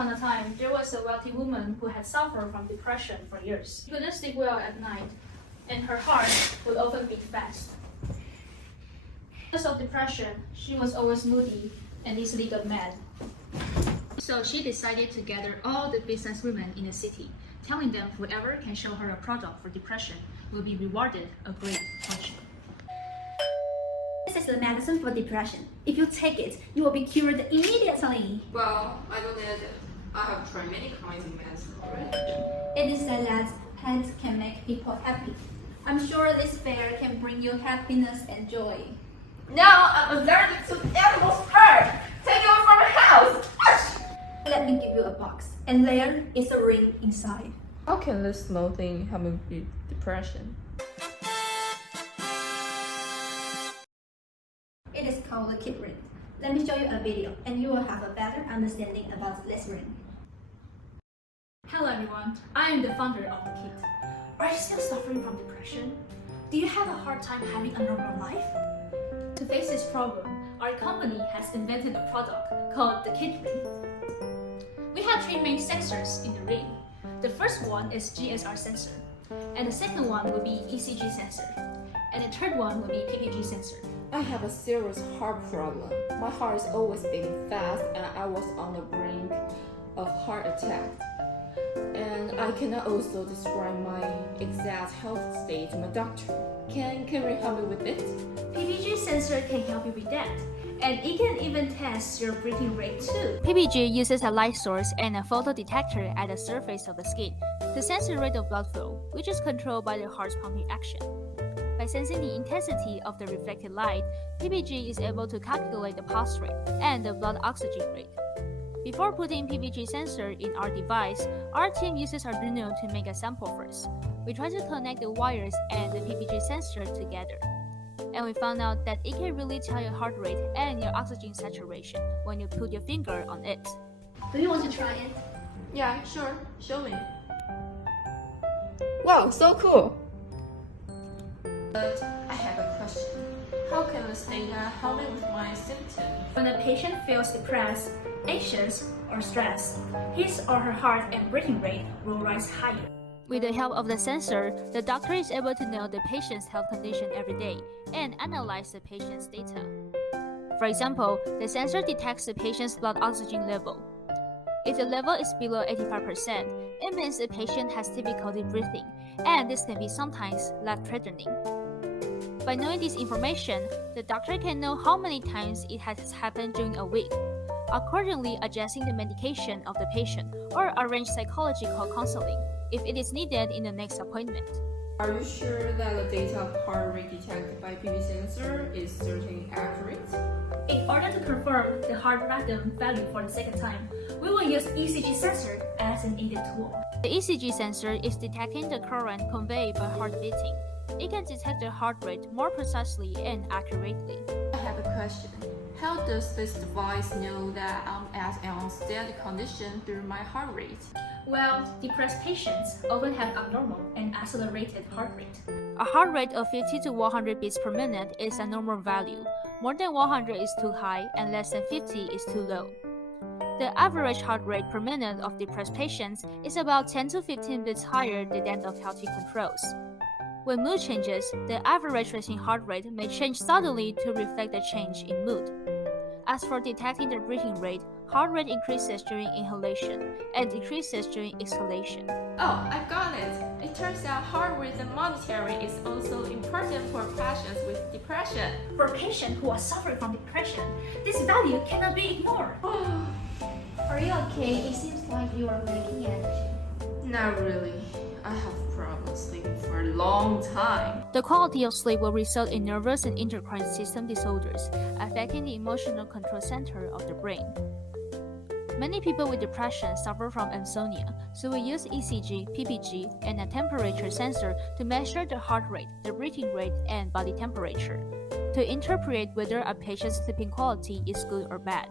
upon a time, there was a wealthy woman who had suffered from depression for years. She couldn't sleep well at night, and her heart would often beat fast. Because of depression, she was always moody and easily got mad. So she decided to gather all the businesswomen in the city, telling them whoever can show her a product for depression will be rewarded a great fortune. This is the medicine for depression. If you take it, you will be cured immediately. Well, I don't need it. I have tried many kinds of medicine already. It is said that plants can make people happy. I'm sure this fair can bring you happiness and joy. Now I'm allergic to animals' fur. Take it away from my house. Let me give you a box, and there is a ring inside. How can this small thing help me with depression? It is called the kid ring. Let me show you a video, and you will have a better understanding about this ring. Hello everyone, I am the founder of The Kid. Are you still suffering from depression? Do you have a hard time having a normal life? To face this problem, our company has invented a product called the Kid Ring. We have three main sensors in the ring. The first one is GSR sensor, and the second one will be ECG sensor, and the third one will be PPG sensor. I have a serious heart problem. My heart is always beating fast and I was on the brink of heart attack. And I cannot also describe my exact health state to my doctor. Can you help me with it? PPG sensor can help you with that, and it can even test your breathing rate too. PPG uses a light source and a photo detector at the surface of the skin to sense the rate of blood flow, which is controlled by the heart's pumping action. By sensing the intensity of the reflected light, PPG is able to calculate the pulse rate and the blood oxygen rate. Before putting PPG sensor in our device, our team uses Arduino to make a sample first. We try to connect the wires and the PPG sensor together. And we found out that it can really tell your heart rate and your oxygen saturation when you put your finger on it. Do you want to try it? Yeah, sure. Show me. Wow, so cool! But I have a question. How can this data help me with my symptoms? When a patient feels depressed, anxious, or stressed, his or her heart and breathing rate will rise higher. With the help of the sensor, the doctor is able to know the patient's health condition every day and analyze the patient's data. For example, the sensor detects the patient's blood oxygen level. If the level is below 85%, it means the patient has difficulty breathing, and this can be sometimes life-threatening. By knowing this information, the doctor can know how many times it has happened during a week, accordingly adjusting the medication of the patient or arrange psychological counseling if it is needed in the next appointment. Are you sure that the data of heart rate detected by PPG sensor is certainly accurate? In order to confirm the heart rhythm value for the second time, we will use ECG sensor as an aided tool. The ECG sensor is detecting the current conveyed by heart beating. It can detect the heart rate more precisely and accurately. I have a question. How does this device know that I'm at an unsteady condition through my heart rate? Well, depressed patients often have abnormal and accelerated heart rate. A heart rate of 50 to 100 beats per minute is a normal value. More than 100 is too high and less than 50 is too low. The average heart rate per minute of depressed patients is about 10 to 15 beats higher than that of healthy controls. When mood changes, the average resting heart rate may change suddenly to reflect the change in mood. As for detecting the breathing rate, heart rate increases during inhalation and decreases during exhalation. Oh, I got it! It turns out heart rate monitoring is also important for patients with depression. For patients who are suffering from depression, this value cannot be ignored. Are you okay? It seems like you are making energy. Not really. I have problems sleeping for a long time. The quality of sleep will result in nervous and endocrine system disorders, affecting the emotional control center of the brain. Many people with depression suffer from insomnia, so we use ECG, PPG, and a temperature sensor to measure the heart rate, the breathing rate, and body temperature, to interpret whether a patient's sleeping quality is good or bad.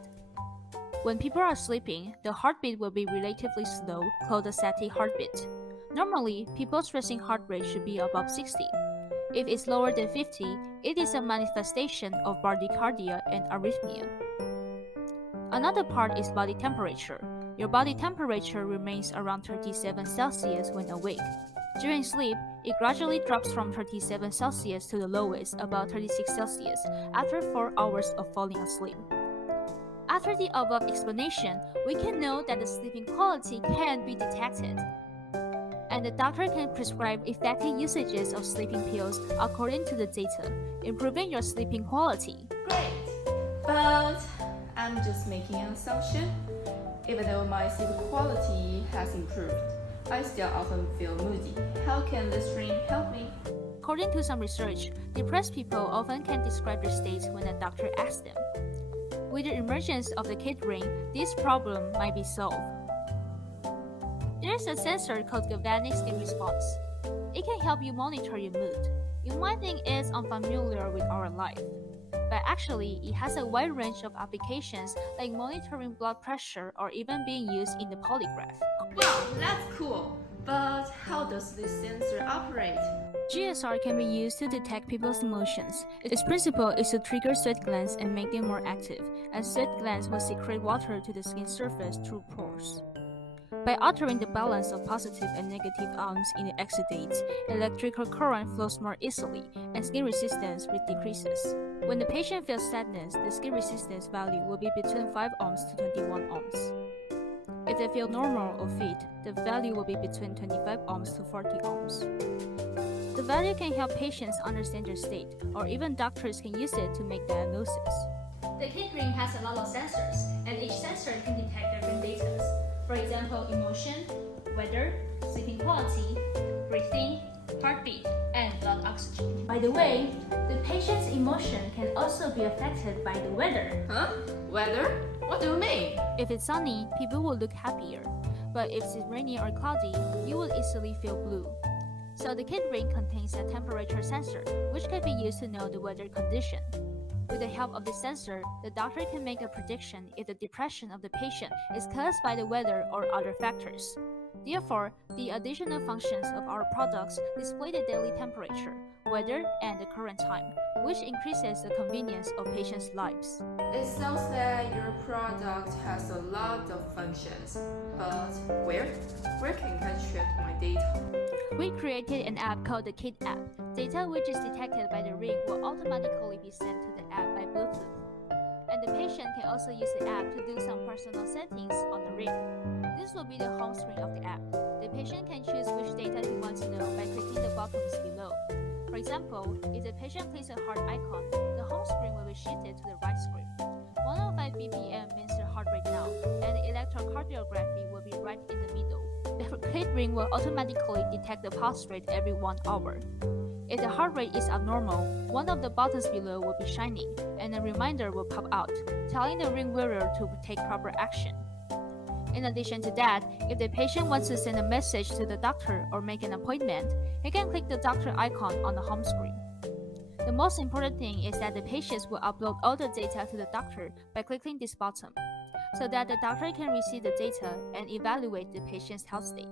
When people are sleeping, the heartbeat will be relatively slow, called a steady heartbeat. Normally, people's resting heart rate should be above 60. If it's lower than 50, it is a manifestation of bradycardia and arrhythmia. Another part is body temperature. your body temperature remains around 37 Celsius when awake. During sleep, it gradually drops from 37 Celsius to the lowest, about 36 Celsius, after 4 hours of falling asleep. After the above explanation, we can know that the sleeping quality can be detected, and the doctor can prescribe effective usages of sleeping pills according to the data, improving your sleeping quality. Great! But I'm just making an assumption. Even though my sleep quality has improved, I still often feel moody. How can this drink help me? According to some research, depressed people often can describe their state when a doctor asks them. With the emergence of the Kid Ring, this problem might be solved. There's a sensor called galvanic state response. It can help you monitor your mood. You might think it's unfamiliar with our life, but actually it has a wide range of applications like monitoring blood pressure or even being used in the polygraph. Wow, that's cool! But how does this sensor operate? GSR can be used to detect people's emotions. Its principle is to trigger sweat glands and make them more active, as sweat glands will secrete water to the skin surface through pores. By altering the balance of positive and negative ions in the exudates, electrical current flows more easily, and skin resistance decreases. When the patient feels sadness, the skin resistance value will be between 5 ohms to 21 ohms. If they feel normal or fit, the value will be between 25 ohms to 40 ohms. The value can help patients understand their state, or even doctors can use it to make diagnosis. The Kid Ring has a lot of sensors, and each sensor can detect different data. For example, emotion, weather, sleeping quality, breathing, heartbeat, and blood oxygen. By the way, the patient's emotion can also be affected by the weather. Huh? Weather? What do you mean? If it's sunny, people will look happier, but if it's rainy or cloudy, you will easily feel blue. So the Kid Ring contains a temperature sensor, which can be used to know the weather condition. With the help of the sensor, the doctor can make a prediction if the depression of the patient is caused by the weather or other factors. Therefore, the additional functions of our products display the daily temperature, weather, and the current time, which increases the convenience of patients' lives. It sounds like your product has a lot of functions, but where can I check my data? We created an app called the Kid app. Data which is detected by the ring will automatically be sent to the app by Bluetooth. And the patient can also use the app to do some personal settings on the ring. This will be the home screen of the app. The patient can choose which data he wants to know by clicking the buttons below. For example, if the patient clicks a heart icon, the home screen will be shifted to the right screen. 105 BPM means the heart rate now, and the electrocardiography will be right in the middle. The Kid Ring will automatically detect the pulse rate every 1 hour. If the heart rate is abnormal, one of the buttons below will be shining, and a reminder will pop out, telling the ring wearer to take proper action. In addition to that, if the patient wants to send a message to the doctor or make an appointment, he can click the doctor icon on the home screen. The most important thing is that the patients will upload all the data to the doctor by clicking this button, so that the doctor can receive the data and evaluate the patient's health state.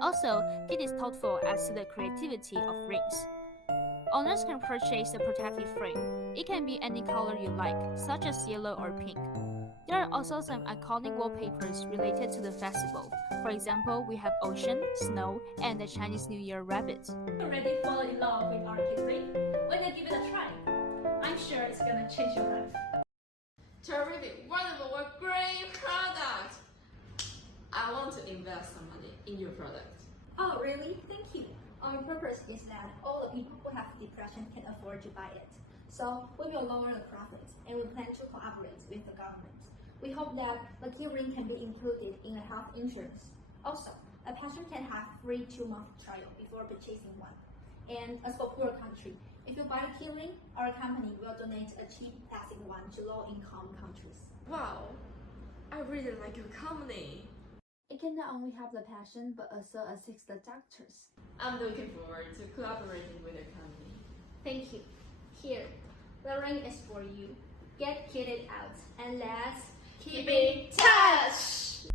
Also, Kid is thoughtful as to the creativity of rings. Owners can purchase the protective frame. It can be any color you like, such as yellow or pink. There are also some iconic wallpapers related to the festival. For example, we have ocean, snow, and the Chinese New Year rabbit. Already fallen in love with our Kid Ring? Why not give it a try? I'm sure it's gonna change your life. Terrific, wonderful, what great product! I want to invest some money in your product. Oh, really? Thank you. Our purpose is that all the people who have depression can afford to buy it. So we will lower the profits, and we plan to cooperate with the government. We hope that the Kid Ring can be included in the health insurance. Also, a patient can have free 2-month trial before purchasing one. And as for poor country, if you buy the Kid Ring, our company will donate a cheap plastic one to low-income countries. Wow, I really like your company. It can not only help the patient, but also assist the doctors. I'm looking forward to collaborating with your company. Thank you. Here, the ring is for you. Get kitted out and let's Keep in touch!